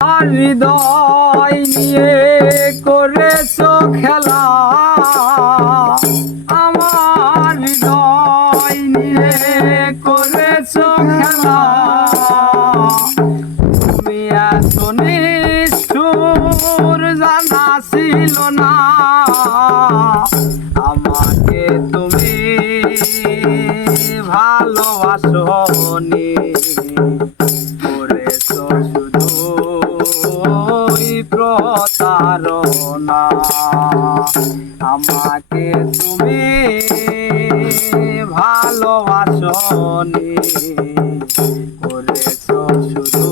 আর হৃদয় নিয়ে করেছ খেলা। আমার হৃদয় নিয়ে করেছ খেলা। তুমি এত নিষ্ঠুর, জানা ছিল না। আমাকে তুমি ভালোবাসো প্রতারণা আমাকে তুমি ভালোবাসনি করেছ শুধু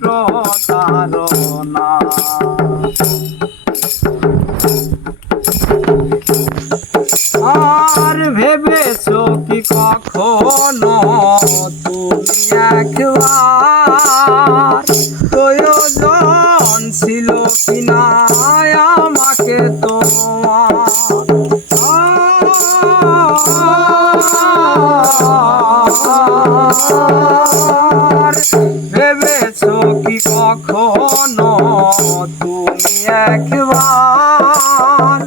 প্রতারণা আর ভেবেছো কি কখনো কখনো তুমি একবার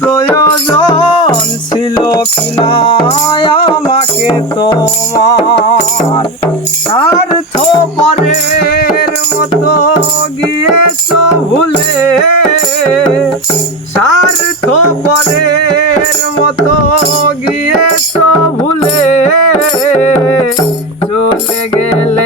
প্রয়োজন ছিল কিনা আমাকে তোমার? স্বার্থ পরের মতো গিয়েছ ভুলে? স্বার্থ পরের মতো গিয়েছ ভুলে? চলে গেলে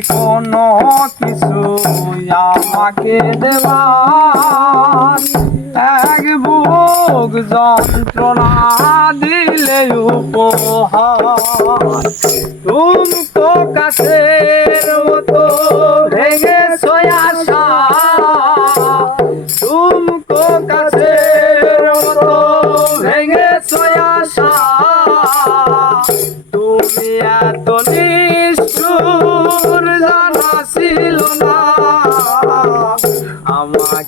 কোনো কিছু আমাকে দেওয়ার এক বুক যন্ত্রণা দিলে উপহার। তুমি তো কাছের মতো ভেঙে আশা। তুমি তো কাছের মতো ভেঙে আশা।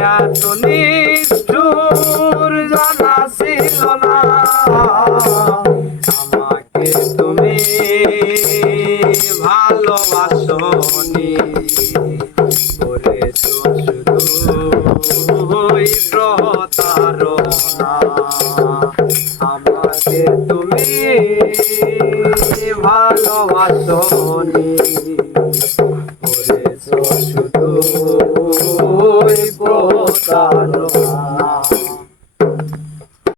এত নিষ্ঠুর জানা ছিল না। আমাকে তুমি কালো